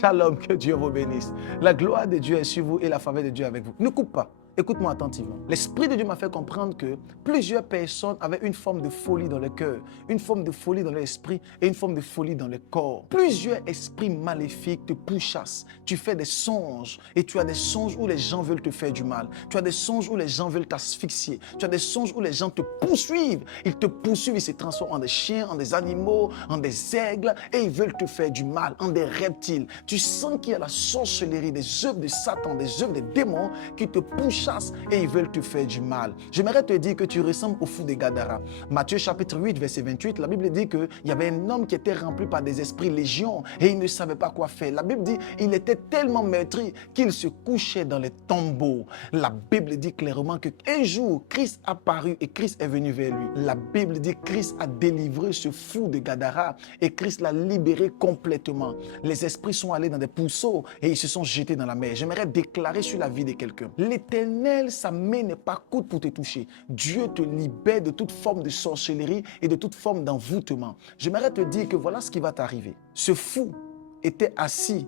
Shalom, que Dieu vous bénisse. La gloire de Dieu est sur vous et la faveur de Dieu avec vous. Ne coupe pas. Écoute-moi attentivement. L'Esprit de Dieu m'a fait comprendre que plusieurs personnes avaient une forme de folie dans le cœur, une forme de folie dans l'esprit et une forme de folie dans le corps. Plusieurs esprits maléfiques te pourchassent. Tu fais des songes et tu as des songes où les gens veulent te faire du mal. Tu as des songes où les gens veulent t'asphyxier. Tu as des songes où les gens te poursuivent. Ils te poursuivent, ils se transforment en des chiens, en des animaux, en des aigles et ils veulent te faire du mal, en des reptiles. Tu sens qu'il y a la sorcellerie, des œuvres de Satan, des œuvres des démons qui te pourchassent et ils veulent te faire du mal. J'aimerais te dire que tu ressembles au fou de Gadara. Matthieu chapitre 8, verset 28, la Bible dit qu'il y avait un homme qui était rempli par des esprits légions et il ne savait pas quoi faire. La Bible dit qu'il était tellement meurtri qu'il se couchait dans les tombeaux. La Bible dit clairement qu'un jour, Christ apparut et Christ est venu vers lui. La Bible dit que Christ a délivré ce fou de Gadara et Christ l'a libéré complètement. Les esprits sont allés dans des pourceaux et ils se sont jetés dans la mer. J'aimerais déclarer sur la vie de quelqu'un. L'Éternel, sa main n'est pas courte pour te toucher. Dieu te libère de toute forme de sorcellerie et de toute forme d'envoûtement. J'aimerais te dire que voilà ce qui va t'arriver. Ce fou était assis.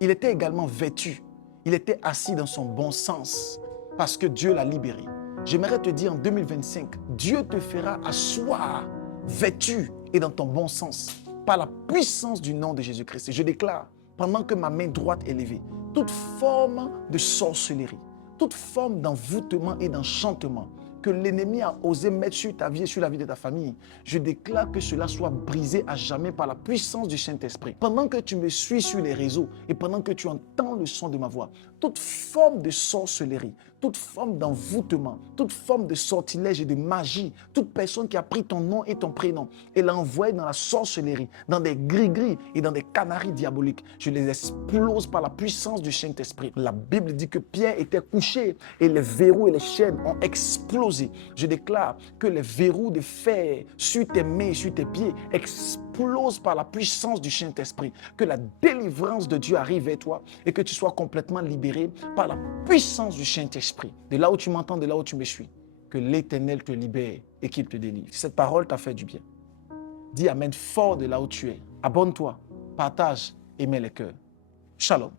Il était également vêtu. Il était assis dans son bon sens parce que Dieu l'a libéré. J'aimerais te dire en 2025, Dieu te fera asseoir vêtu et dans ton bon sens par la puissance du nom de Jésus-Christ. Et je déclare, pendant que ma main droite est levée, toute forme de sorcellerie, toute forme d'envoûtement et d'enchantement que l'ennemi a osé mettre sur ta vie et sur la vie de ta famille, je déclare que cela soit brisé à jamais par la puissance du Saint-Esprit. Pendant que tu me suis sur les réseaux et pendant que tu entends le son de ma voix, toute forme de sorcellerie, toute forme d'envoûtement, toute forme de sortilège et de magie, toute personne qui a pris ton nom et ton prénom et l'a envoyé dans la sorcellerie, dans des gris-gris et dans des canaries diaboliques, je les explose par la puissance du Saint-Esprit. La Bible dit que Pierre était couché et les verrous et les chaînes ont explosé. Je déclare que les verrous de fer sur tes mains et sur tes pieds explosent par la puissance du Saint-Esprit. Que la délivrance de Dieu arrive vers toi et que tu sois complètement libéré par la puissance du Saint-Esprit. De là où tu m'entends, de là où tu me suis, que l'Éternel te libère et qu'il te délivre. Si cette parole t'a fait du bien, dis Amen fort de là où tu es. Abonne-toi, partage et mets les cœurs. Shalom.